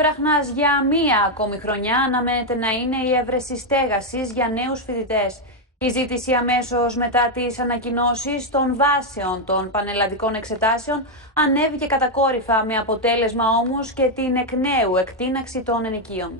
Βραχνάς για μία ακόμη χρονιά αναμένεται να είναι η έβρεση στέγασης για νέους φοιτητές. Η ζήτηση αμέσως μετά τις ανακοινώσεις των βάσεων των πανελλαδικών εξετάσεων ανέβηκε κατακόρυφα, με αποτέλεσμα όμως και την εκ νέου εκτείναξη των ενοικίων.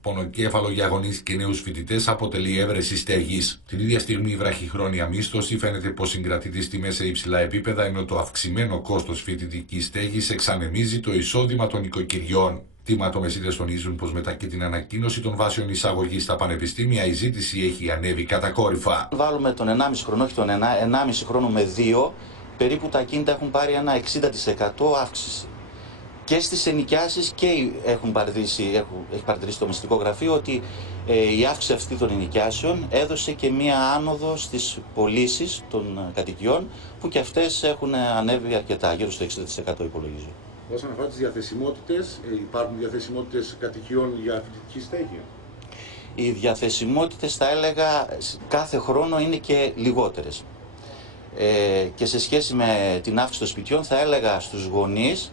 Πονοκέφαλο για γονείς και νέους φοιτητές αποτελεί έβρεση στέγης. Την ίδια στιγμή η βραχυχρόνια μίσθωση φαίνεται πως συγκρατεί τις τιμές σε υψηλά επίπεδα, ενώ το αυξημένο κόστος φοιτητικής στέγης εξανεμίζει το εισόδημα των οικοκυριών. Τιματομεσίτες τονίζουν πως μετά και την ανακοίνωση των βάσεων εισαγωγής στα πανεπιστήμια, η ζήτηση έχει ανέβει κατακόρυφα. Βάλουμε τον 1,5 χρόνο, όχι τον 1,5 χρόνο με 2, περίπου τα ακίνητα έχουν πάρει ένα 60% αύξηση. Και στις ενοικιάσεις και έχει παρατηρήσει το Μυστικό Γραφείο ότι η αύξηση αυτή των ενοικιάσεων έδωσε και μία άνοδο στις πωλήσεις των κατοικιών, που και αυτές έχουν ανέβει αρκετά, γύρω στο 60% υπολογίζω. Όσον αφορά τις διαθεσιμότητες, υπάρχουν διαθεσιμότητες κατοικιών για φοιτητική στέγη? Οι διαθεσιμότητες, θα έλεγα, κάθε χρόνο είναι και λιγότερες. Και σε σχέση με την αύξηση των σπιτιών, θα έλεγα στους γονείς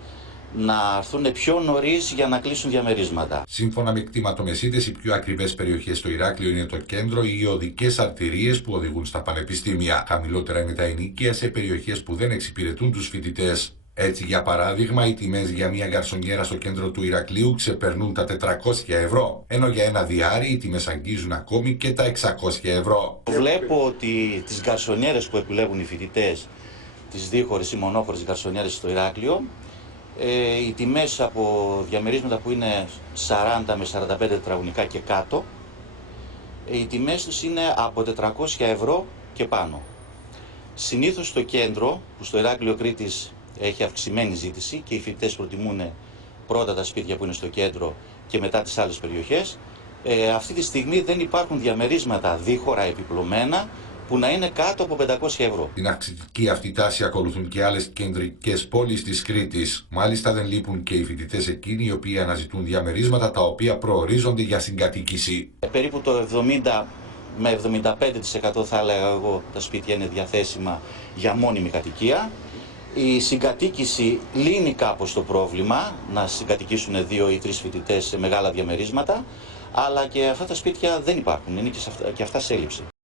να έρθουν πιο νωρίς για να κλείσουν διαμερίσματα. Σύμφωνα με κτηματομεσίτες, οι πιο ακριβές περιοχές στο Ηράκλειο είναι το κέντρο ή οι οδικές αρτηρίες που οδηγούν στα πανεπιστήμια. Χαμηλότερα είναι τα ενοίκια σε περιοχές που δεν εξυπηρετούν τους φοιτητές. Έτσι, για παράδειγμα, οι τιμές για μια γκαρσονιέρα στο κέντρο του Ηρακλείου ξεπερνούν τα 400 ευρώ, ενώ για ένα διάρρη οι τιμές αγγίζουν ακόμη και τα 600 ευρώ. Βλέπω ότι τις γκαρσονιέρες που επιλέγουν οι φοιτητές, τις δίχωρες ή μονόχωρες γκαρσονιέρες στο Ηράκλειο, οι τιμές από διαμερίσματα που είναι 40 με 45 τετραγωνικά και κάτω, οι τιμές τους είναι από 400 ευρώ και πάνω. Συνήθως στο κέντρο, που στο Ηράκλειο Κρήτης έχει αυξημένη ζήτηση και οι φοιτητές προτιμούν πρώτα τα σπίτια που είναι στο κέντρο και μετά τις άλλες περιοχές, αυτή τη στιγμή δεν υπάρχουν διαμερίσματα δίχωρα επιπλωμένα που να είναι κάτω από 500 ευρώ. Την αυξητική αυτή τάση ακολουθούν και άλλες κεντρικές πόλεις της Κρήτης. Μάλιστα, δεν λείπουν και οι φοιτητές εκείνοι οι οποίοι αναζητούν διαμερίσματα τα οποία προορίζονται για συγκατοίκηση. Περίπου το 70 με 75% θα έλεγα εγώ τα σπίτια είναι διαθέσιμα για μόνιμη κατοικία. Η συγκατοίκηση λύνει κάπως το πρόβλημα, να συγκατοικήσουν 2 ή 3 φοιτητές σε μεγάλα διαμερίσματα, αλλά και αυτά τα σπίτια δεν υπάρχουν, είναι και αυτά σε έλλειψη.